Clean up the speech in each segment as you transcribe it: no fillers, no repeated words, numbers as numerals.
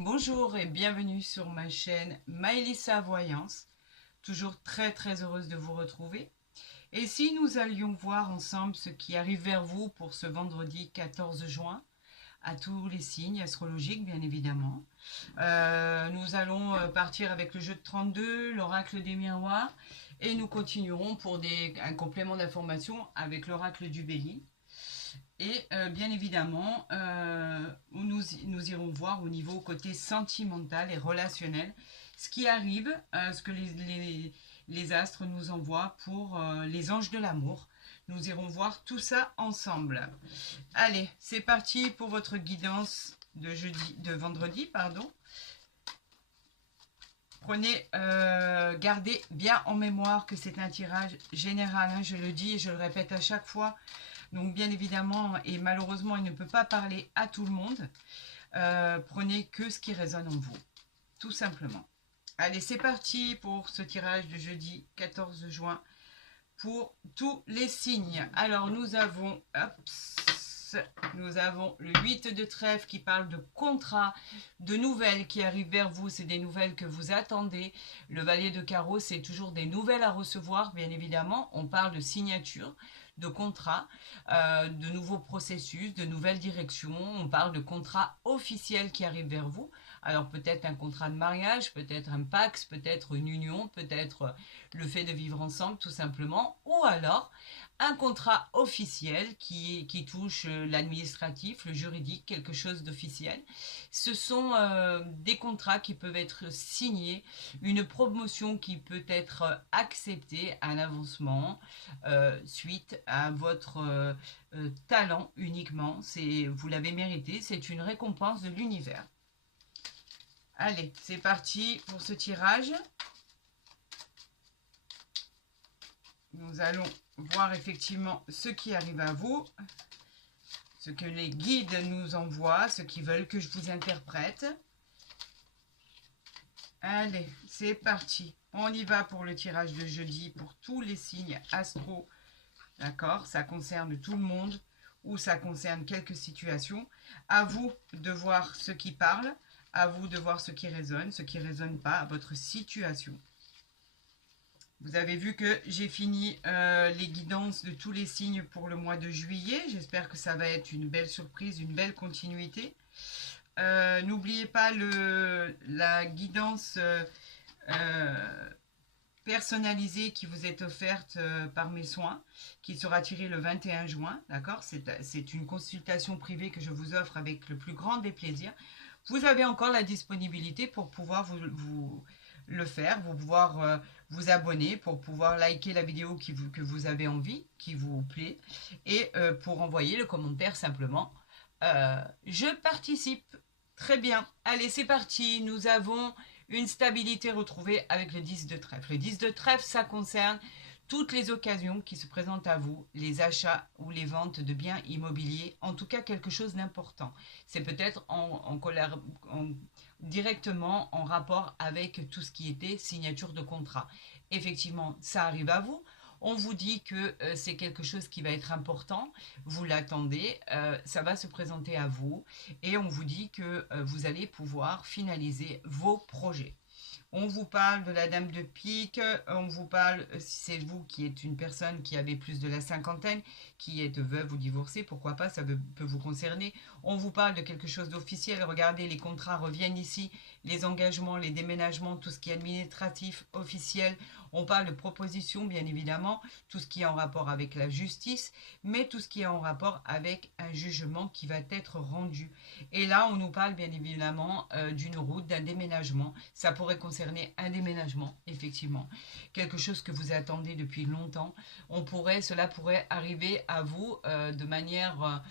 Bonjour et bienvenue sur ma chaîne Maëlissa Voyance. Toujours très heureuse de vous retrouver. Et si nous allions voir ensemble ce qui arrive vers vous pour ce vendredi 14 juin, à tous les signes astrologiques bien évidemment. Nous allons partir avec le jeu de 32, l'oracle des miroirs, et nous continuerons pour un complément d'information avec l'oracle du bélier. Et bien évidemment, nous irons voir au niveau côté sentimental et relationnel ce qui arrive, ce que les astres nous envoient pour les anges de l'amour. Nous irons voir tout ça ensemble. Allez, c'est parti pour votre guidance de vendredi, pardon. Gardez bien en mémoire que c'est un tirage général, hein, je le dis et je le répète à chaque fois. Donc bien évidemment, et malheureusement, il ne peut pas parler à tout le monde. Prenez que ce qui résonne en vous, tout simplement. Allez, c'est parti pour ce tirage de jeudi 14 juin pour tous les signes. Alors, nous avons le 8 de trèfle qui parle de contrat, de nouvelles qui arrivent vers vous. C'est des nouvelles que vous attendez. Le valet de carreau, c'est toujours des nouvelles à recevoir, bien évidemment. On parle de signature, de contrat, de nouveaux processus, de nouvelles directions. On parle de contrat officiel qui arrive vers vous. Alors peut-être un contrat de mariage, peut-être un pax, peut-être une union, peut-être le fait de vivre ensemble tout simplement, ou alors un contrat officiel qui touche l'administratif, le juridique, quelque chose d'officiel. Ce sont des contrats qui peuvent être signés, une promotion qui peut être acceptée, un avancement suite à votre talent uniquement. Vous l'avez mérité, c'est une récompense de l'univers. Allez, c'est parti pour ce tirage. Nous allons voir effectivement ce qui arrive à vous, ce que les guides nous envoient, ce qu'ils veulent que je vous interprète. Allez, c'est parti. On y va pour le tirage de jeudi pour tous les signes astro. D'accord, ça concerne tout le monde ou ça concerne quelques situations. À vous de voir ce qui parle. À vous de voir ce qui résonne pas à votre situation. Vous avez vu que j'ai fini les guidances de tous les signes pour le mois de juillet. J'espère que ça va être une belle surprise, une belle continuité. N'oubliez pas la guidance personnalisée qui vous est offerte par mes soins, qui sera tirée le 21 juin. D'accord, c'est une consultation privée que je vous offre avec le plus grand des plaisirs. Vous avez encore la disponibilité pour pouvoir vous le faire, vous pouvoir vous abonner, pour pouvoir liker la vidéo que vous avez envie, qui vous plaît, et pour envoyer le commentaire simplement. Je participe. Très bien. Allez, c'est parti. Nous avons une stabilité retrouvée avec le 10 de trèfle. Le 10 de trèfle, ça concerne toutes les occasions qui se présentent à vous, les achats ou les ventes de biens immobiliers, en tout cas quelque chose d'important. C'est peut-être directement en rapport avec tout ce qui était signature de contrat. Effectivement, ça arrive à vous. On vous dit que c'est quelque chose qui va être important, vous l'attendez, ça va se présenter à vous et on vous dit que vous allez pouvoir finaliser vos projets. On vous parle de la dame de pique, on vous parle, si c'est vous qui êtes une personne qui avez plus de la cinquantaine, qui êtes veuve ou divorcée, pourquoi pas, ça peut vous concerner. On vous parle de quelque chose d'officiel, regardez, les contrats reviennent ici, les engagements, les déménagements, tout ce qui est administratif, officiel. On parle de propositions, bien évidemment, tout ce qui est en rapport avec la justice, mais tout ce qui est en rapport avec un jugement qui va être rendu. Et là, on nous parle bien évidemment d'une route, d'un déménagement. Ça pourrait concerner un déménagement, effectivement. Quelque chose que vous attendez depuis longtemps. Cela pourrait arriver à vous de manière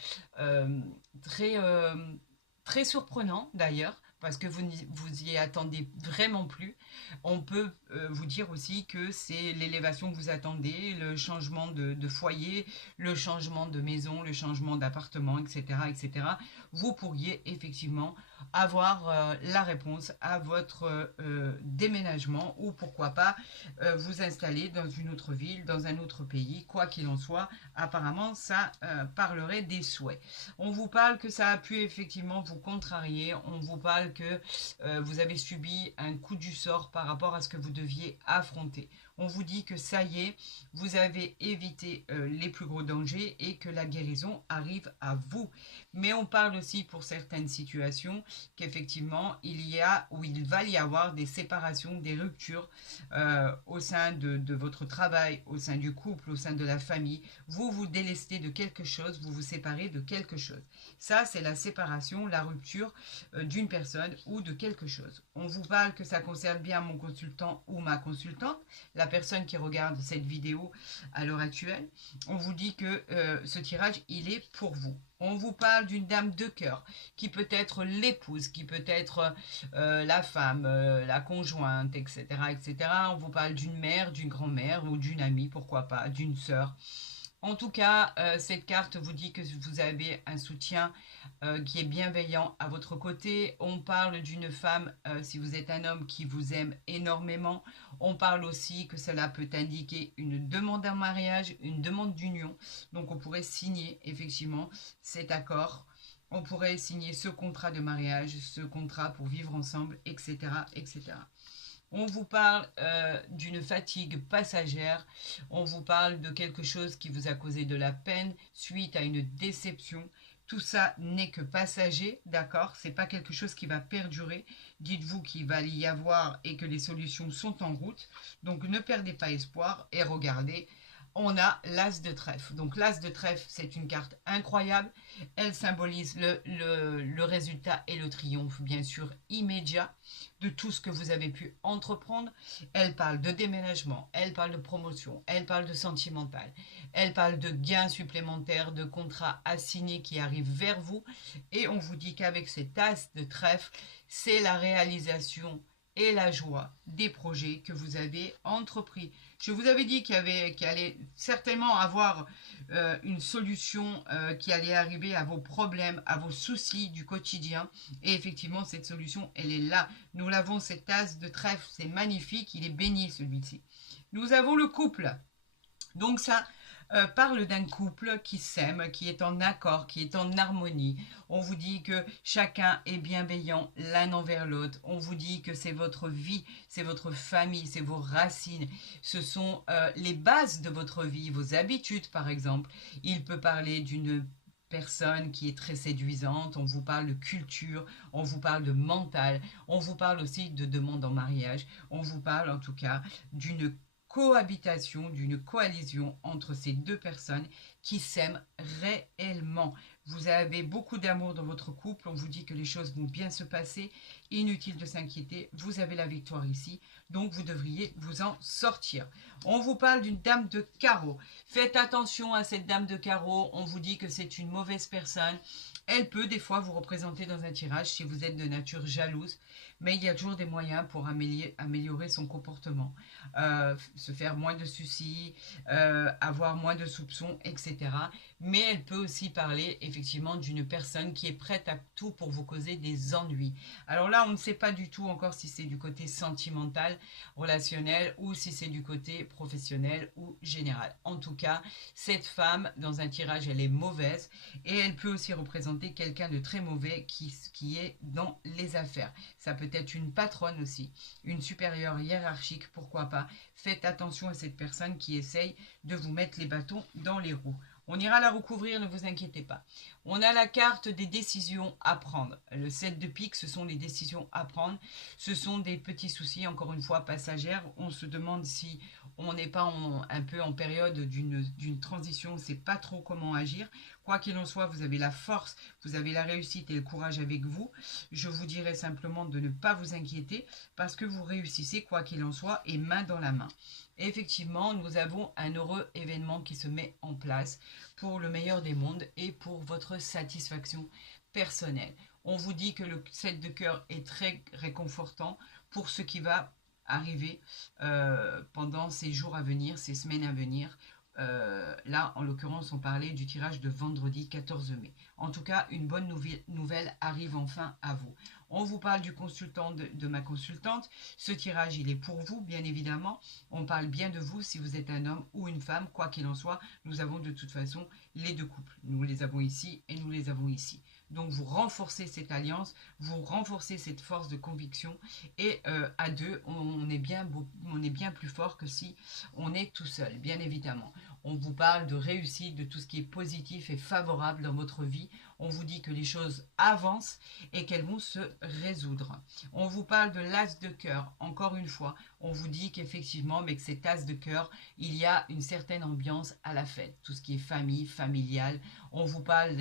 très surprenante d'ailleurs, parce que vous y attendez vraiment plus. On peut vous dire aussi que c'est l'élévation que vous attendez, le changement de foyer, le changement de maison, le changement d'appartement, etc., etc. Vous pourriez effectivement avoir la réponse à votre déménagement ou pourquoi pas vous installer dans une autre ville, dans un autre pays, quoi qu'il en soit. Apparemment, ça parlerait des souhaits. On vous parle que ça a pu effectivement vous contrarier, on vous parle que vous avez subi un coup du sort par rapport à ce que vous deviez affronter. On vous dit que ça y est, vous avez évité les plus gros dangers et que la guérison arrive à vous. Mais on parle aussi pour certaines situations qu'effectivement il y a ou il va y avoir des séparations, des ruptures au sein de votre travail, au sein du couple, au sein de la famille. Vous vous délestez de quelque chose, vous vous séparez de quelque chose. Ça, c'est la séparation, la rupture d'une personne ou de quelque chose. On vous parle que ça concerne bien mon consultant ou ma consultante, la personne qui regarde cette vidéo à l'heure actuelle. On vous dit que ce tirage, il est pour vous. On vous parle d'une dame de cœur qui peut être l'épouse, qui peut être la femme, la conjointe, etc., etc. On vous parle d'une mère, d'une grand-mère ou d'une amie, pourquoi pas, d'une sœur. En tout cas, cette carte vous dit que vous avez un soutien qui est bienveillant à votre côté. On parle d'une femme, si vous êtes un homme, qui vous aime énormément. On parle aussi que cela peut indiquer une demande en mariage, une demande d'union. Donc on pourrait signer effectivement cet accord. On pourrait signer ce contrat de mariage, ce contrat pour vivre ensemble, etc., etc. On vous parle d'une fatigue passagère, on vous parle de quelque chose qui vous a causé de la peine suite à une déception. Tout ça n'est que passager, d'accord? C'est pas quelque chose qui va perdurer. Dites-vous qu'il va y avoir et que les solutions sont en route. Donc ne perdez pas espoir et regardez, on a l'as de trèfle. Donc l'as de trèfle, c'est une carte incroyable. Elle symbolise le résultat et le triomphe, bien sûr, immédiat de tout ce que vous avez pu entreprendre. Elle parle de déménagement, elle parle de promotion, elle parle de sentimental, elle parle de gains supplémentaires, de contrats assignés qui arrivent vers vous. Et on vous dit qu'avec cet as de trèfle, c'est la réalisation et la joie des projets que vous avez entrepris. Je vous avais dit qu'il allait certainement avoir une solution qui allait arriver à vos problèmes, à vos soucis du quotidien. Et effectivement, cette solution, elle est là. Nous l'avons, cette as de trèfle, c'est magnifique, il est béni celui-ci. Nous avons le couple. Donc ça parle d'un couple qui s'aime, qui est en accord, qui est en harmonie. On vous dit que chacun est bienveillant l'un envers l'autre. On vous dit que c'est votre vie, c'est votre famille, c'est vos racines. Ce sont les bases de votre vie, vos habitudes par exemple. Il peut parler d'une personne qui est très séduisante, on vous parle de culture, on vous parle de mental, on vous parle aussi de demande en mariage, on vous parle en tout cas d'une cohabitation, d'une coalition entre ces deux personnes qui s'aiment réellement. Vous avez beaucoup d'amour dans votre couple, on vous dit que les choses vont bien se passer, inutile de s'inquiéter, vous avez la victoire ici, donc vous devriez vous en sortir. On vous parle d'une dame de carreau. Faites attention à cette dame de carreau, on vous dit que c'est une mauvaise personne. Elle peut des fois vous représenter dans un tirage si vous êtes de nature jalouse, mais il y a toujours des moyens pour améliorer son comportement, se faire moins de soucis, avoir moins de soupçons, etc. Mais elle peut aussi parler effectivement d'une personne qui est prête à tout pour vous causer des ennuis. Alors là, on ne sait pas du tout encore si c'est du côté sentimental, relationnel ou si c'est du côté professionnel ou général. En tout cas, cette femme, dans un tirage, elle est mauvaise et elle peut aussi représenter quelqu'un de très mauvais qui est dans les affaires. Ça peut être une patronne aussi, une supérieure hiérarchique, pourquoi pas. Faites attention à cette personne qui essaye de vous mettre les bâtons dans les roues. On ira la recouvrir, ne vous inquiétez pas. On a la carte des décisions à prendre. Le 7 de pique, ce sont les décisions à prendre. Ce sont des petits soucis, encore une fois, passagères. On se demande si on n'est pas un peu en période d'une transition, on ne sait pas trop comment agir. Quoi qu'il en soit, vous avez la force, vous avez la réussite et le courage avec vous. Je vous dirais simplement de ne pas vous inquiéter parce que vous réussissez, quoi qu'il en soit, et main dans la main. Et effectivement, nous avons un heureux événement qui se met en place pour le meilleur des mondes et pour votre satisfaction personnelle. On vous dit que le 7 de cœur est très réconfortant pour ce qui va arriver pendant ces jours à venir, ces semaines à venir. là, en l'occurrence, on parlait du tirage de vendredi 14 mai. En tout cas, une bonne nouvelle arrive enfin à vous. On vous parle du consultant, de ma consultante. Ce tirage, il est pour vous, bien évidemment. On parle bien de vous si vous êtes un homme ou une femme. Quoi qu'il en soit, nous avons de toute façon les deux couples. Nous les avons ici et nous les avons ici. Donc, vous renforcez cette alliance, vous renforcez cette force de conviction. Et à deux, on est bien plus fort que si on est tout seul, bien évidemment. On vous parle de réussite, de tout ce qui est positif et favorable dans votre vie. On vous dit que les choses avancent et qu'elles vont se résoudre. On vous parle de l'as de cœur. Encore une fois, on vous dit qu'effectivement, mais que cet as de cœur, il y a une certaine ambiance à la fête. Tout ce qui est famille, familial. On vous parle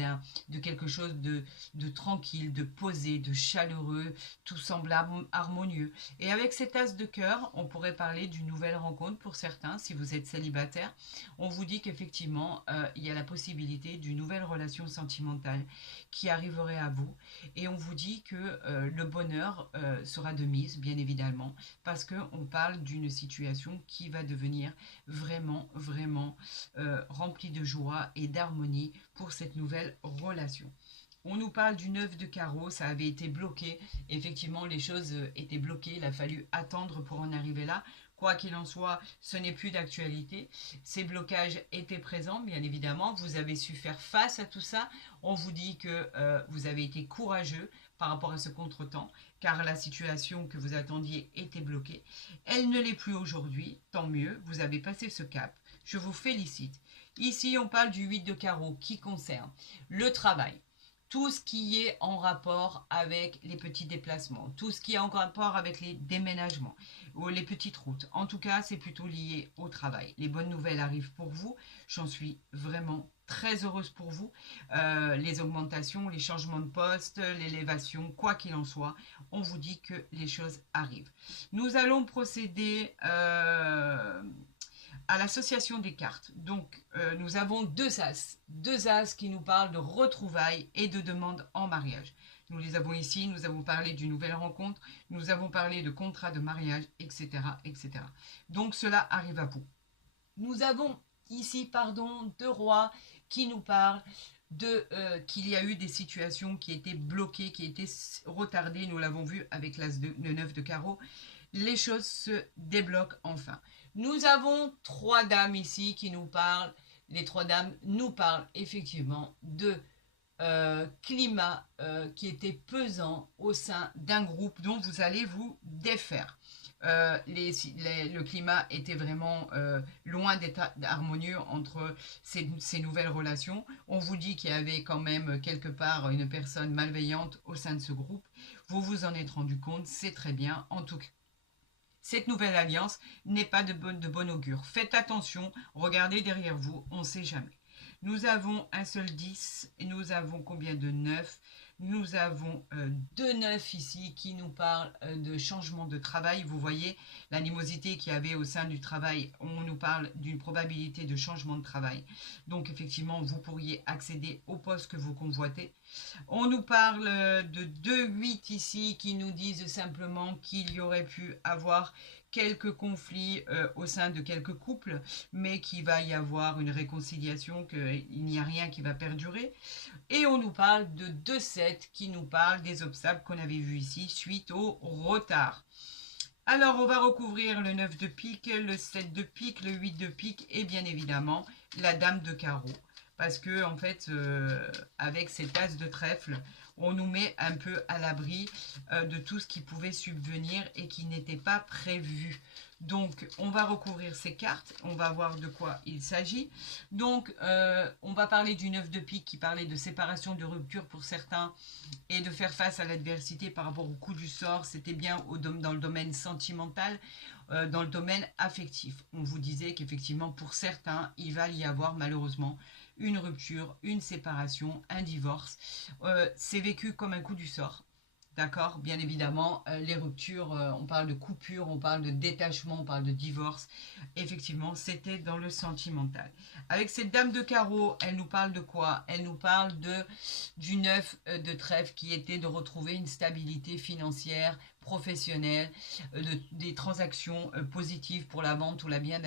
de quelque chose de tranquille, de posé, de chaleureux. Tout semble harmonieux. Et avec cet as de cœur, on pourrait parler d'une nouvelle rencontre pour certains, si vous êtes célibataire. On vous dit qu'effectivement, il y a la possibilité d'une nouvelle relation sentimentale qui arriverait à vous. Et on vous dit que le bonheur sera de mise, bien évidemment, parce qu'on parle d'une situation qui va devenir vraiment, vraiment remplie de joie et d'harmonie pour cette nouvelle relation. On nous parle du 9 de carreau, ça avait été bloqué. Effectivement, les choses étaient bloquées, il a fallu attendre pour en arriver là. Quoi qu'il en soit, ce n'est plus d'actualité. Ces blocages étaient présents, bien évidemment. Vous avez su faire face à tout ça. On vous dit que vous avez été courageux par rapport à ce contretemps, car la situation que vous attendiez était bloquée. Elle ne l'est plus aujourd'hui, tant mieux. Vous avez passé ce cap. Je vous félicite. Ici, on parle du 8 de carreau qui concerne le travail. Tout ce qui est en rapport avec les petits déplacements, tout ce qui est en rapport avec les déménagements ou les petites routes. En tout cas, c'est plutôt lié au travail. Les bonnes nouvelles arrivent pour vous. J'en suis vraiment très heureuse pour vous. Les augmentations, les changements de poste, l'élévation, quoi qu'il en soit, on vous dit que les choses arrivent. Nous allons procéder à l'association des cartes. Donc, nous avons deux as qui nous parlent de retrouvailles et de demandes en mariage. Nous les avons ici, nous avons parlé d'une nouvelle rencontre, nous avons parlé de contrat de mariage, etc., etc. Donc, cela arrive à vous. Nous avons ici, deux rois qui nous parlent de qu'il y a eu des situations qui étaient bloquées, qui étaient retardées. Nous l'avons vu avec le 9 de carreau. Les choses se débloquent enfin. Nous avons trois dames ici qui nous parlent. Les trois dames nous parlent effectivement de climat qui était pesant au sein d'un groupe dont vous allez vous défaire. Le climat était vraiment loin d'être harmonieux entre ces nouvelles relations. On vous dit qu'il y avait quand même quelque part une personne malveillante au sein de ce groupe. Vous vous en êtes rendu compte, c'est très bien. En tout cas, cette nouvelle alliance n'est pas de bon augure. Faites attention, regardez derrière vous, on ne sait jamais. Nous avons un seul 10, et nous avons combien de 9? Nous avons 2 9 ici qui nous parlent de changement de travail. Vous voyez l'animosité qu'il y avait au sein du travail. On nous parle d'une probabilité de changement de travail. Donc effectivement, vous pourriez accéder au poste que vous convoitez. On nous parle de 2 8 ici qui nous disent simplement qu'il y aurait pu avoir quelques conflits au sein de quelques couples, mais qu'il va y avoir une réconciliation, qu'il n'y a rien qui va perdurer. Et on nous parle de 2-7 qui nous parlent des obstacles qu'on avait vus ici suite au retard. Alors, on va recouvrir le 9 de pique, le 7 de pique, le 8 de pique et bien évidemment la dame de carreau. Parce que, en fait, avec cette as de trèfle, on nous met un peu à l'abri de tout ce qui pouvait subvenir et qui n'était pas prévu. Donc, on va recouvrir ces cartes, on va voir de quoi il s'agit. Donc, on va parler du 9 de pique qui parlait de séparation, de rupture pour certains et de faire face à l'adversité par rapport au coup du sort. C'était bien dans le domaine sentimental, dans le domaine affectif. On vous disait qu'effectivement, pour certains, il va y avoir malheureusement une rupture, une séparation, un divorce. C'est vécu comme un coup du sort. D'accord, bien évidemment, les ruptures, on parle de coupure, on parle de détachement, on parle de divorce. Effectivement, c'était dans le sentimental. Avec cette dame de carreau, elle nous parle de quoi? Elle nous parle du 9 de trèfle qui était de retrouver une stabilité financière, professionnelle, des transactions positives pour la vente ou le bien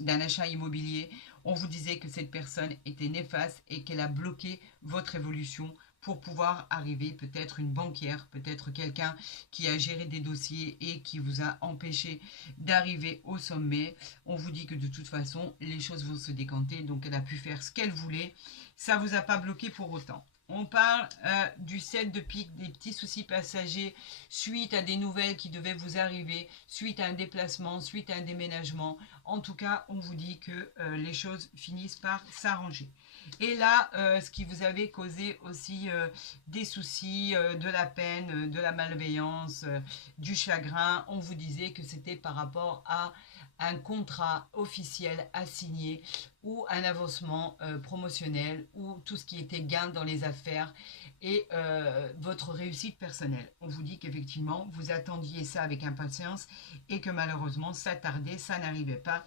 d'un achat immobilier. On vous disait que cette personne était néfaste et qu'elle a bloqué votre évolution pour pouvoir arriver, peut-être une banquière, peut-être quelqu'un qui a géré des dossiers et qui vous a empêché d'arriver au sommet. On vous dit que de toute façon, les choses vont se décanter, donc elle a pu faire ce qu'elle voulait. Ça ne vous a pas bloqué pour autant. On parle du 7 de pique, des petits soucis passagers suite à des nouvelles qui devaient vous arriver, suite à un déplacement, suite à un déménagement. En tout cas, on vous dit que les choses finissent par s'arranger. Et là, ce qui vous avait causé aussi des soucis, de la peine, de la malveillance, du chagrin, on vous disait que c'était par rapport à un contrat officiel à signer ou un avancement promotionnel ou tout ce qui était gain dans les affaires et votre réussite personnelle. On vous dit qu'effectivement, vous attendiez ça avec impatience et que malheureusement, ça tardait, ça n'arrivait pas.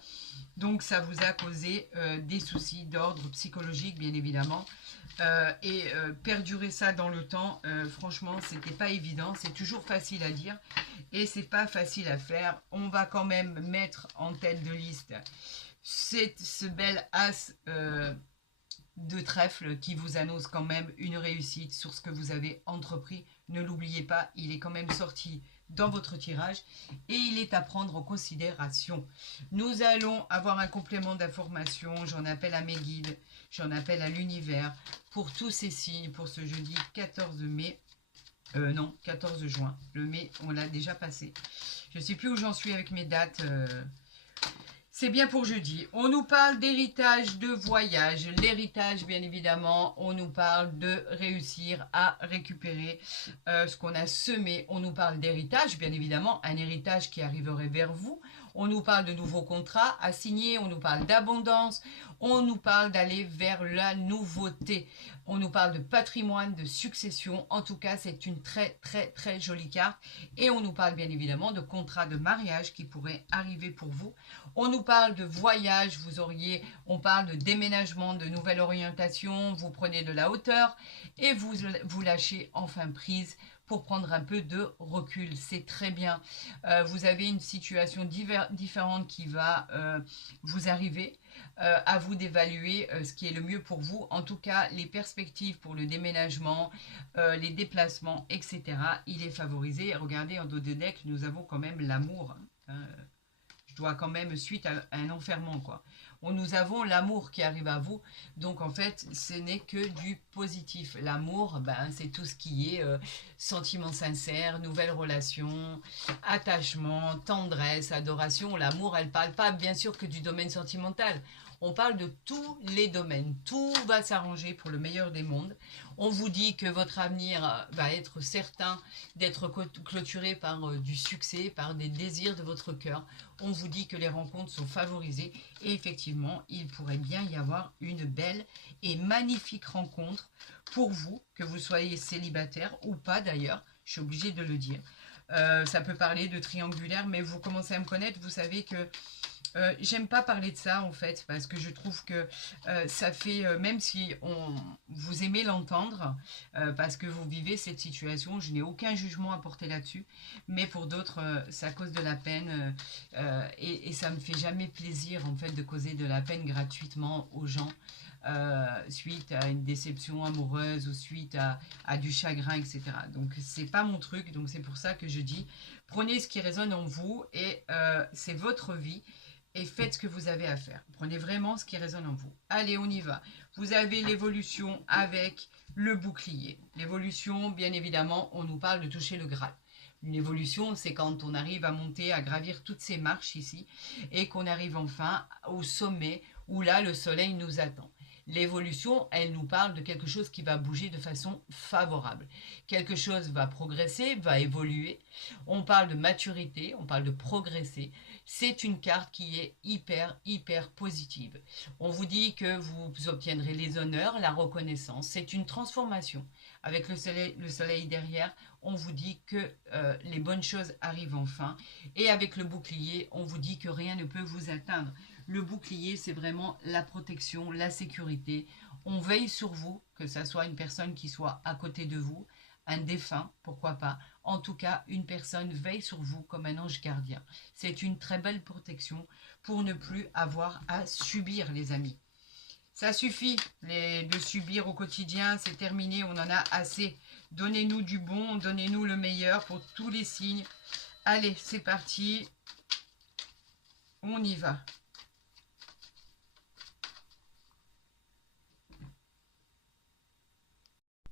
Donc, ça vous a causé des soucis d'ordre psychologique, bien évidemment. Perdurer ça dans le temps, franchement, c'était pas évident. C'est toujours facile à dire et c'est pas facile à faire. On va quand même mettre en tête de liste ce bel as de trèfle qui vous annonce quand même une réussite sur ce que vous avez entrepris. Ne l'oubliez pas, il est quand même sorti dans votre tirage et il est à prendre en considération. Nous allons avoir un complément d'information. J'en appelle à mes guides, j'en appelle à l'univers pour tous ces signes pour ce jeudi 14 mai. Non, 14 juin. Le mai, on l'a déjà passé. Je ne sais plus où j'en suis avec mes dates. C'est bien pour jeudi. On nous parle d'héritage, de voyage. L'héritage, bien évidemment, on nous parle de réussir à récupérer ce qu'on a semé. On nous parle d'héritage, bien évidemment, un héritage qui arriverait vers vous. On nous parle de nouveaux contrats à signer. On nous parle d'abondance. On nous parle d'aller vers la nouveauté. On nous parle de patrimoine, de succession. En tout cas, c'est une très, très, très jolie carte. Et on nous parle bien évidemment de contrats de mariage qui pourraient arriver pour vous. On nous parle de voyage. On parle de déménagement, de nouvelle orientation. Vous prenez de la hauteur et vous lâchez enfin prise pour prendre un peu de recul. C'est très bien. Vous avez une situation différente qui va vous arriver. À vous d'évaluer ce qui est le mieux pour vous. En tout cas, les perspectives pour le déménagement, les déplacements, etc. Il est favorisé. Regardez, en dos de deck, nous avons quand même l'amour. Je dois quand même, suite à un enfermement, quoi. Nous avons l'amour qui arrive à vous. Donc, en fait, ce n'est que du positif. L'amour, c'est tout ce qui est sentiment sincère, nouvelle relation, attachement, tendresse, adoration. L'amour, elle ne parle pas, bien sûr, que du domaine sentimental. On parle de tous les domaines. Tout va s'arranger pour le meilleur des mondes. On vous dit que votre avenir va être certain d'être clôturé par du succès, par des désirs de votre cœur. On vous dit que les rencontres sont favorisées. Et effectivement, il pourrait bien y avoir une belle et magnifique rencontre pour vous, que vous soyez célibataire ou pas d'ailleurs. Je suis obligée de le dire. Ça peut parler de triangulaire, mais vous commencez à me connaître. Vous savez que j'aime pas parler de ça en fait parce que je trouve que ça fait, même si vous aimez l'entendre parce que vous vivez cette situation, je n'ai aucun jugement à porter là-dessus, mais pour d'autres ça cause de la peine et ça me fait jamais plaisir en fait de causer de la peine gratuitement aux gens suite à une déception amoureuse ou suite à du chagrin, etc. Donc c'est pas mon truc, donc c'est pour ça que je dis prenez ce qui résonne en vous et c'est votre vie. Et faites ce que vous avez à faire. Prenez vraiment ce qui résonne en vous. Allez, on y va. Vous avez l'évolution avec le bouclier. L'évolution, bien évidemment, on nous parle de toucher le Graal. Une évolution, c'est quand on arrive à monter, à gravir toutes ces marches ici, et qu'on arrive enfin au sommet, où là, le soleil nous attend. L'évolution, elle nous parle de quelque chose qui va bouger de façon favorable. Quelque chose va progresser, va évoluer. On parle de maturité, on parle de progresser. C'est une carte qui est hyper positive. On vous dit que vous obtiendrez les honneurs, la reconnaissance. C'est une transformation. Avec le soleil derrière, on vous dit que les bonnes choses arrivent enfin. Et avec le bouclier, on vous dit que rien ne peut vous atteindre. Le bouclier, c'est vraiment la protection, la sécurité. On veille sur vous, que ce soit une personne qui soit à côté de vous, un défunt, pourquoi pas. En tout cas, une personne veille sur vous comme un ange gardien. C'est une très belle protection pour ne plus avoir à subir, les amis. Ça suffit de subir au quotidien, c'est terminé, on en a assez. Donnez-nous du bon, donnez-nous le meilleur pour tous les signes. Allez, c'est parti. On y va.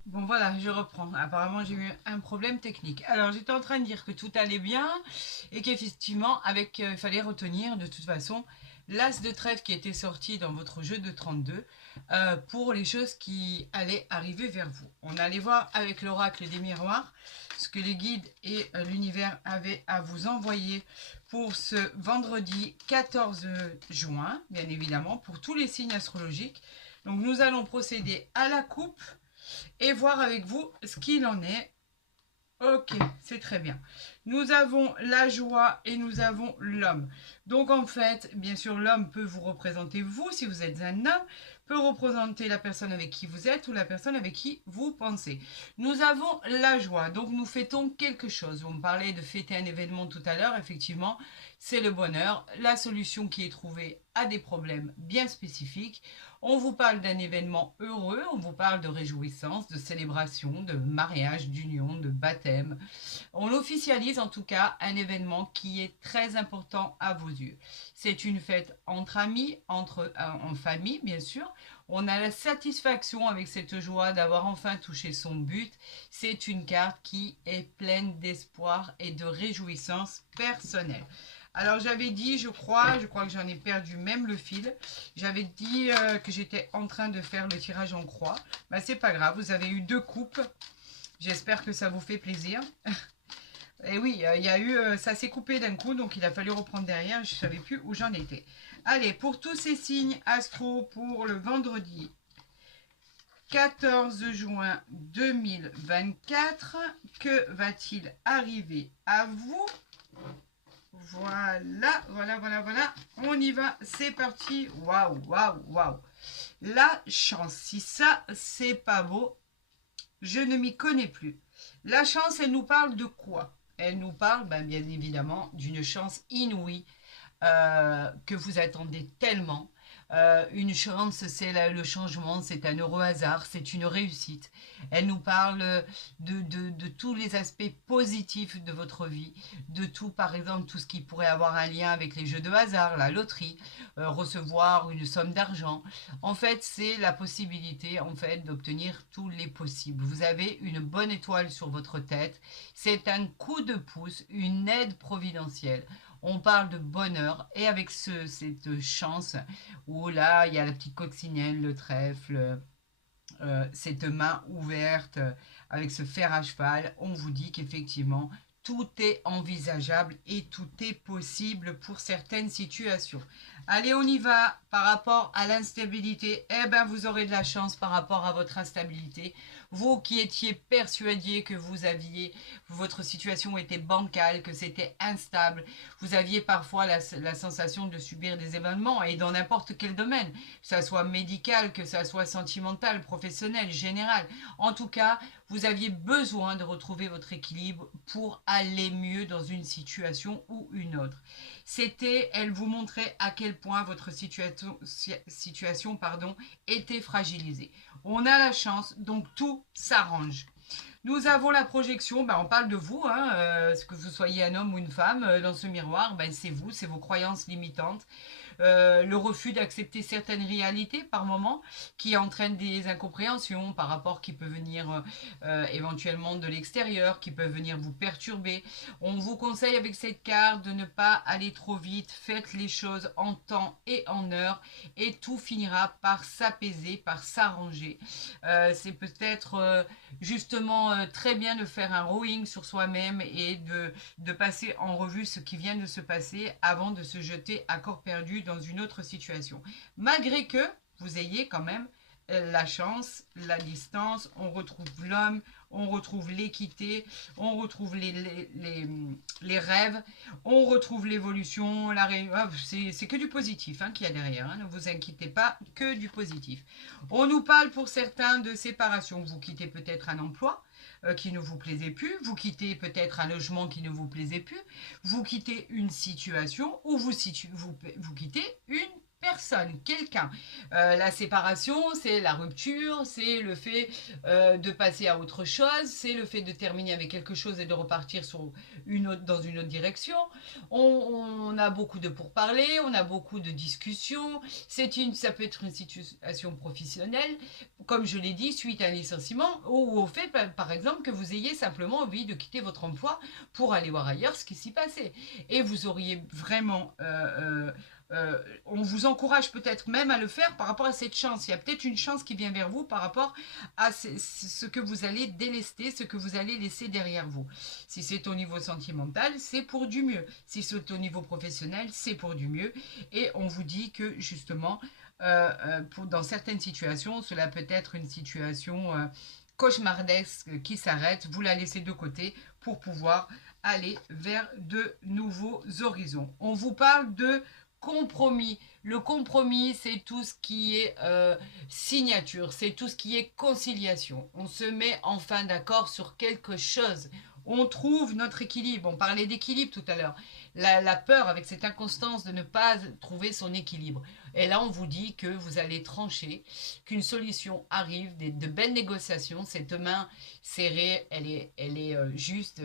Bon voilà, je reprends. Apparemment, j'ai eu un problème technique. Alors, j'étais en train de dire que tout allait bien et qu'effectivement, il fallait retenir de toute façon l'as de trèfle qui était sorti dans votre jeu de 32 pour les choses qui allaient arriver vers vous. On allait voir avec l'oracle des miroirs ce que les guides et l'univers avaient à vous envoyer pour ce vendredi 14 juin, bien évidemment, pour tous les signes astrologiques. Donc, nous allons procéder à la coupe et voir avec vous ce qu'il en est. Ok, c'est très bien. Nous avons la joie et nous avons l'homme. Donc en fait, bien sûr, l'homme peut vous représenter vous, si vous êtes un homme, peut représenter la personne avec qui vous êtes ou la personne avec qui vous pensez. Nous avons la joie, donc nous fêtons quelque chose. Vous me parlez de fêter un événement tout à l'heure, effectivement, c'est le bonheur, la solution qui est trouvée à des problèmes bien spécifiques. On vous parle d'un événement heureux, on vous parle de réjouissance, de célébration, de mariage, d'union, de baptême. On officialise en tout cas un événement qui est très important à vos yeux. C'est une fête entre amis, en famille bien sûr. On a la satisfaction avec cette joie d'avoir enfin touché son but. C'est une carte qui est pleine d'espoir et de réjouissance personnelle. Alors j'avais dit, je crois que j'en ai perdu même le fil. J'avais dit que j'étais en train de faire le tirage en croix. Bah, c'est pas grave, vous avez eu 2 coupes. J'espère que ça vous fait plaisir. Et oui, il y a eu, ça s'est coupé d'un coup, donc il a fallu reprendre derrière. Je ne savais plus où j'en étais. Allez, pour tous ces signes astro pour le vendredi 14 juin 2024, que va-t-il arriver à vous? Voilà. On y va, c'est parti. Waouh. La chance, si ça, c'est pas beau, je ne m'y connais plus. La chance, elle nous parle de quoi? Elle nous parle, bien évidemment, d'une chance inouïe que vous attendez tellement. Une chance, c'est le changement, c'est un heureux hasard, c'est une réussite. Elle nous parle de tous les aspects positifs de votre vie, de tout, par exemple, tout ce qui pourrait avoir un lien avec les jeux de hasard, la loterie, recevoir une somme d'argent. En fait, c'est la possibilité, en fait, d'obtenir tous les possibles. Vous avez une bonne étoile sur votre tête. C'est un coup de pouce, une aide providentielle. On parle de bonheur et avec cette chance où là, il y a la petite coccinelle, le trèfle, cette main ouverte avec ce fer à cheval, on vous dit qu'effectivement, tout est envisageable et tout est possible pour certaines situations. Allez, on y va. Par rapport à l'instabilité, vous aurez de la chance par rapport à votre instabilité. Vous qui étiez persuadé que votre situation était bancale, que c'était instable, vous aviez parfois la sensation de subir des événements et dans n'importe quel domaine, que ça soit médical, que ça soit sentimental, professionnel, général. En tout cas, vous aviez besoin de retrouver votre équilibre pour aller mieux dans une situation ou une autre. Elle vous montrait à quel point votre situation était fragilisée. On a la chance, donc tout s'arrange. Nous avons la projection, on parle de vous, que vous soyez un homme ou une femme, dans ce miroir, c'est vous, c'est vos croyances limitantes. le refus d'accepter certaines réalités par moment, qui entraînent des incompréhensions par rapport qui peut venir éventuellement de l'extérieur, qui peuvent venir vous perturber. On vous conseille avec cette carte de ne pas aller trop vite, faites les choses en temps et en heure, et tout finira par s'apaiser, par s'arranger. C'est peut-être justement très bien de faire un rowing sur soi-même et de passer en revue ce qui vient de se passer avant de se jeter à corps perdu dans une autre situation. Malgré que vous ayez quand même la chance, la distance, on retrouve l'homme, on retrouve l'équité, on retrouve les rêves, on retrouve l'évolution, c'est que du positif hein, qu'il y a derrière, hein, ne vous inquiétez pas, que du positif. On nous parle pour certains de séparation, vous quittez peut-être un emploi, qui ne vous plaisait plus, vous quittez peut-être un logement qui ne vous plaisait plus, vous quittez une situation ou vous quittez une personne, quelqu'un. La séparation, c'est la rupture, c'est le fait de passer à autre chose, c'est le fait de terminer avec quelque chose et de repartir dans une autre direction. On a beaucoup de pourparlers, on a beaucoup de discussions. Ça peut être une situation professionnelle, comme je l'ai dit, suite à un licenciement ou au fait, par exemple, que vous ayez simplement envie de quitter votre emploi pour aller voir ailleurs ce qui s'y passait. Et vous auriez vraiment on vous encourage peut-être même à le faire par rapport à cette chance. Il y a peut-être une chance qui vient vers vous par rapport à ce que vous allez délester, ce que vous allez laisser derrière vous. Si c'est au niveau sentimental, c'est pour du mieux. Si c'est au niveau professionnel, c'est pour du mieux. Et on vous dit que justement, dans certaines situations, cela peut être une situation cauchemardesque qui s'arrête. Vous la laissez de côté pour pouvoir aller vers de nouveaux horizons. On vous parle de compromis. Le compromis, c'est tout ce qui est signature, c'est tout ce qui est conciliation. On se met enfin d'accord sur quelque chose. On trouve notre équilibre. On parlait d'équilibre tout à l'heure. La peur avec cette inconstance de ne pas trouver son équilibre. Et là, on vous dit que vous allez trancher, qu'une solution arrive, de belles négociations. Cette main serrée, elle est juste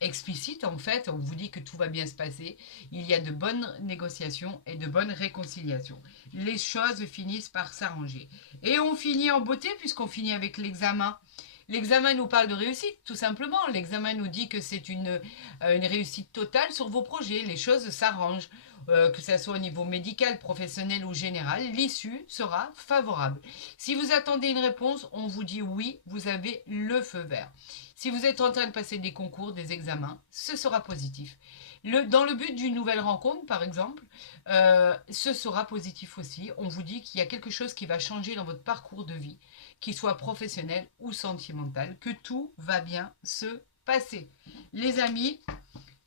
explicite en fait, on vous dit que tout va bien se passer, il y a de bonnes négociations et de bonnes réconciliations. Les choses finissent par s'arranger. Et on finit en beauté puisqu'on finit avec l'examen. L'examen nous parle de réussite, tout simplement. L'examen nous dit que c'est une réussite totale sur vos projets. Les choses s'arrangent, que ce soit au niveau médical, professionnel ou général. L'issue sera favorable. Si vous attendez une réponse, on vous dit oui, vous avez le feu vert. Si vous êtes en train de passer des concours, des examens, ce sera positif. Dans le but d'une nouvelle rencontre, par exemple, ce sera positif aussi. On vous dit qu'il y a quelque chose qui va changer dans votre parcours de vie, qu'il soit professionnel ou sentimental, que tout va bien se passer. Les amis,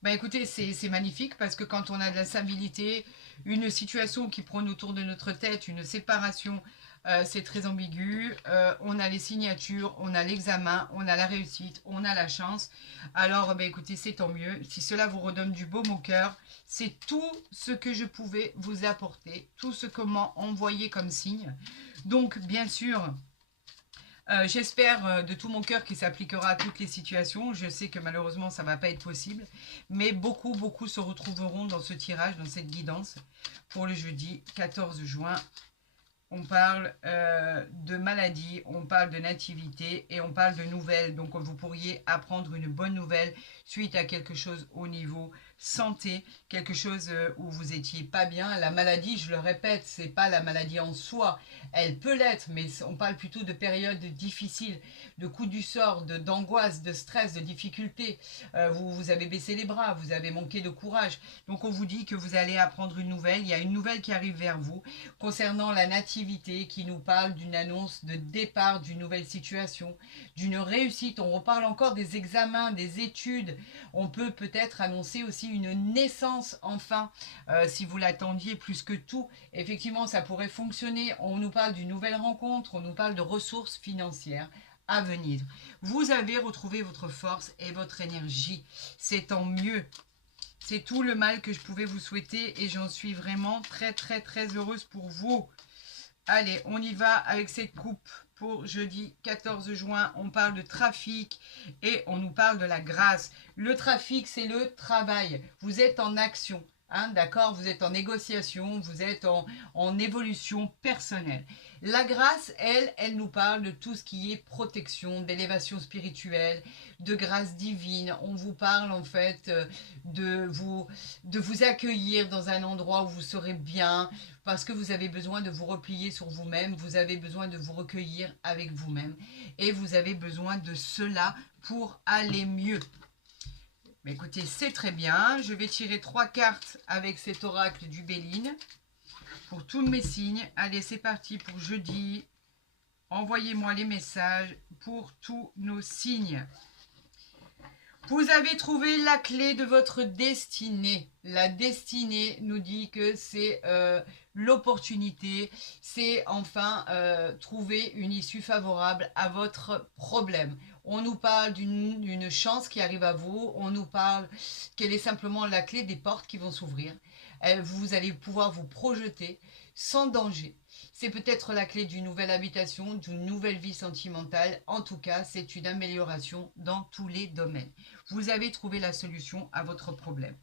bah écoutez, c'est magnifique parce que quand on a de la stabilité, une situation qui prône autour de notre tête, une séparation, c'est très ambigu. On a les signatures, on a l'examen, on a la réussite, on a la chance. Alors, bah, écoutez, c'est tant mieux. Si cela vous redonne du baume au cœur, c'est tout ce que je pouvais vous apporter, tout ce que m'a envoyé comme signe. Donc, bien sûr, j'espère de tout mon cœur qu'il s'appliquera à toutes les situations. Je sais que malheureusement, ça ne va pas être possible. Mais beaucoup, beaucoup se retrouveront dans ce tirage, dans cette guidance pour le jeudi 14 juin. On parle de maladie, on parle de nativité et on parle de nouvelles. Donc, vous pourriez apprendre une bonne nouvelle suite à quelque chose au niveau santé, quelque chose où vous étiez pas bien. La maladie, je le répète, c'est pas la maladie en soi. Elle peut l'être, mais on parle plutôt de périodes difficiles, de coups du sort, d'angoisse, de stress, de difficultés. Vous avez baissé les bras, vous avez manqué de courage. Donc, on vous dit que vous allez apprendre une nouvelle. Il y a une nouvelle qui arrive vers vous concernant la nativité qui nous parle d'une annonce de départ d'une nouvelle situation, d'une réussite. On reparle encore des examens, des études. On peut peut-être annoncer aussi une naissance enfin, si vous l'attendiez plus que tout. Effectivement, ça pourrait fonctionner. On nous parle d'une nouvelle rencontre, on nous parle de ressources financières à venir. Vous avez retrouvé votre force et votre énergie. C'est tant mieux. C'est tout le mal que je pouvais vous souhaiter et j'en suis vraiment très très très heureuse pour vous. Allez, on y va avec cette coupe pour jeudi 14 juin. On parle de trafic et on nous parle de la grâce. Le trafic, c'est le travail. Vous êtes en action. Hein, d'accord, vous êtes en négociation, vous êtes en évolution personnelle. La grâce, elle nous parle de tout ce qui est protection, d'élévation spirituelle, de grâce divine. On vous parle en fait de vous accueillir dans un endroit où vous serez bien, parce que vous avez besoin de vous replier sur vous-même, vous avez besoin de vous recueillir avec vous-même, et vous avez besoin de cela pour aller mieux. Mais écoutez, c'est très bien. Je vais tirer 3 cartes avec cet oracle du Béline pour tous mes signes. Allez, c'est parti pour jeudi. Envoyez-moi les messages pour tous nos signes. Vous avez trouvé la clé de votre destinée. La destinée nous dit que c'est l'opportunité, c'est enfin trouver une issue favorable à votre problème. On nous parle d'une chance qui arrive à vous, on nous parle qu'elle est simplement la clé des portes qui vont s'ouvrir. Vous allez pouvoir vous projeter sans danger. C'est peut-être la clé d'une nouvelle habitation, d'une nouvelle vie sentimentale. En tout cas, c'est une amélioration dans tous les domaines. Vous avez trouvé la solution à votre problème.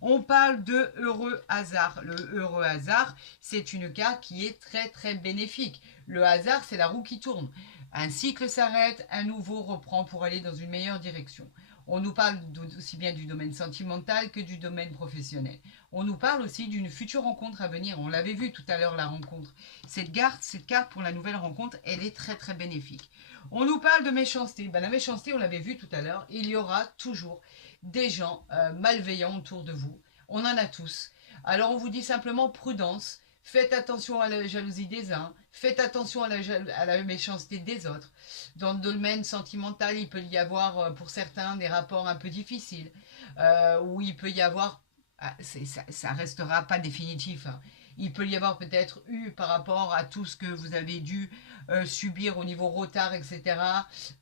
On parle de heureux hasard. Le heureux hasard, c'est une carte qui est très très bénéfique. Le hasard, c'est la roue qui tourne. Un cycle s'arrête, un nouveau reprend pour aller dans une meilleure direction. On nous parle aussi bien du domaine sentimental que du domaine professionnel. On nous parle aussi d'une future rencontre à venir. On l'avait vu tout à l'heure, la rencontre. Cette carte pour la nouvelle rencontre, elle est très très bénéfique. On nous parle de méchanceté. La méchanceté, on l'avait vu tout à l'heure, il y aura toujours des gens malveillants autour de vous. On en a tous. Alors on vous dit simplement prudence. Faites attention à la jalousie des uns. Faites attention à la méchanceté des autres. Dans le domaine sentimental, il peut y avoir pour certains des rapports un peu difficiles. Où il peut y avoir... ça restera pas définitif. Hein. Il peut y avoir peut-être eu par rapport à tout ce que vous avez dû subir au niveau retard, etc.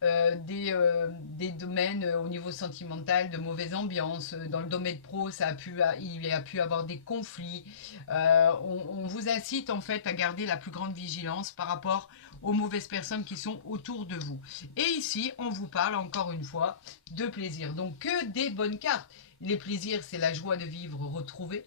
Des domaines au niveau sentimental, de mauvaise ambiance. Dans le domaine pro, il y a pu avoir des conflits. On vous incite en fait à garder la plus grande vigilance par rapport aux mauvaises personnes qui sont autour de vous. Et ici, on vous parle encore une fois de plaisir. Donc que des bonnes cartes. Les plaisirs, c'est la joie de vivre retrouvée.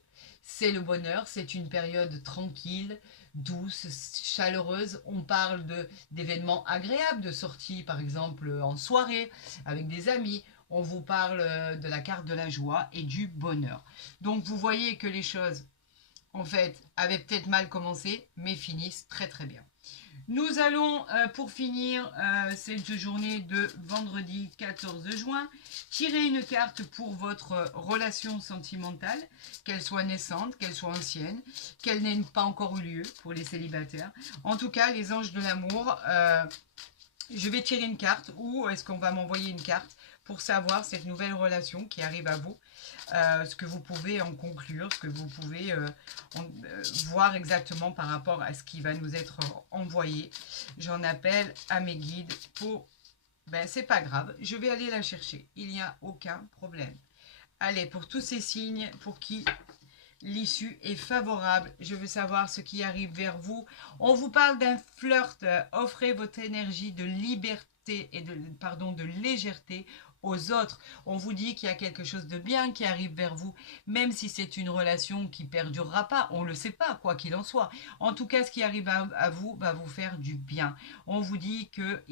C'est le bonheur, c'est une période tranquille, douce, chaleureuse. On parle d'événements agréables, de sorties par exemple en soirée avec des amis. On vous parle de la carte de la joie et du bonheur. Donc vous voyez que les choses, en fait, avaient peut-être mal commencé, mais finissent très très bien. Nous allons, pour finir cette journée de vendredi 14 juin, tirer une carte pour votre relation sentimentale, qu'elle soit naissante, qu'elle soit ancienne, qu'elle n'ait pas encore eu lieu pour les célibataires. En tout cas, les anges de l'amour, je vais tirer une carte ou est-ce qu'on va m'envoyer une carte pour savoir cette nouvelle relation qui arrive à vous, ce que vous pouvez en conclure, ce que vous pouvez voir exactement par rapport à ce qui va nous être envoyé. J'en appelle à mes guides pour... c'est pas grave, je vais aller la chercher, il n'y a aucun problème. Allez, pour tous ces signes, pour qui l'issue est favorable, je veux savoir ce qui arrive vers vous. On vous parle d'un flirt, offrez votre énergie de liberté et de légèreté aux autres. On vous dit qu'il y a quelque chose de bien qui arrive vers vous, même si c'est une relation qui perdurera pas, on ne le sait pas, quoi qu'il en soit. En tout cas, ce qui arrive à vous va vous faire du bien. On vous dit que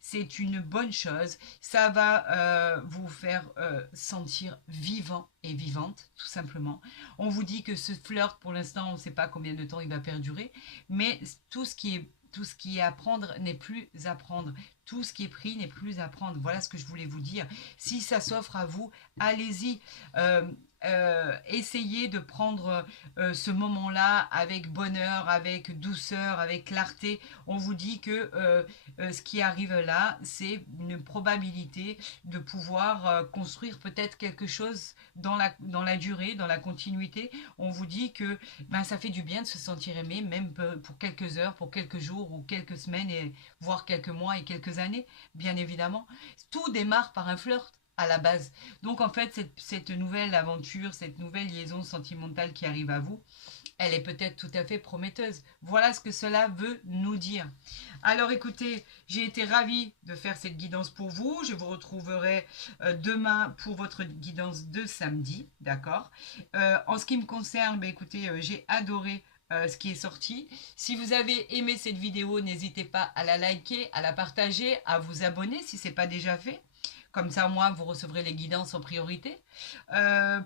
c'est une bonne chose, ça va vous faire sentir vivant et vivante, tout simplement. On vous dit que ce flirt, pour l'instant, on ne sait pas combien de temps il va perdurer, mais tout ce qui est à prendre n'est plus à prendre. Tout ce qui est pris n'est plus à prendre. Voilà ce que je voulais vous dire. Si ça s'offre à vous, allez-y. Essayez de prendre ce moment-là avec bonheur, avec douceur, avec clarté. On vous dit que ce qui arrive là, c'est une probabilité de pouvoir construire peut-être quelque chose dans la durée, dans la continuité. On vous dit que ça fait du bien de se sentir aimé, même pour quelques heures, pour quelques jours ou quelques semaines, et voire quelques mois et quelques années, bien évidemment. Tout démarre par un flirt. à la base. Donc en fait, cette nouvelle aventure, cette nouvelle liaison sentimentale qui arrive à vous, elle est peut-être tout à fait prometteuse. Voilà ce que cela veut nous dire. Alors écoutez, j'ai été ravie de faire cette guidance pour vous. Je vous retrouverai demain pour votre guidance de samedi, d'accord. En ce qui me concerne, bah, écoutez, j'ai adoré ce qui est sorti. Si vous avez aimé cette vidéo, n'hésitez pas à la liker, à la partager, à vous abonner si ce n'est pas déjà fait. Comme ça, moi, vous recevrez les guidances en priorité.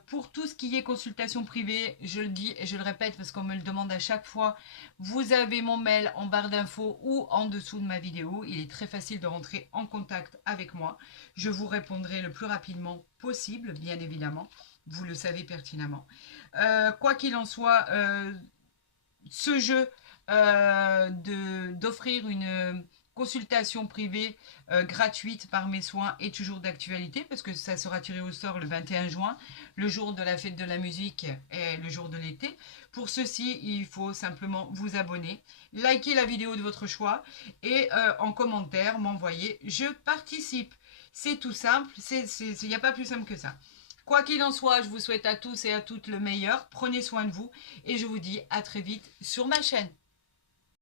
Pour tout ce qui est consultation privée, je le dis et je le répète parce qu'on me le demande à chaque fois, vous avez mon mail en barre d'infos ou en dessous de ma vidéo. Il est très facile de rentrer en contact avec moi. Je vous répondrai le plus rapidement possible, bien évidemment. Vous le savez pertinemment. Quoi qu'il en soit, ce jeu d'offrir une consultation privée gratuite par mes soins est toujours d'actualité parce que ça sera tiré au sort le 21 juin, le jour de la fête de la musique et le jour de l'été. Pour ceci, il faut simplement vous abonner, liker la vidéo de votre choix et en commentaire m'envoyer « Je participe ». C'est tout simple, il n'y a pas plus simple que ça. Quoi qu'il en soit, je vous souhaite à tous et à toutes le meilleur. Prenez soin de vous et je vous dis à très vite sur ma chaîne.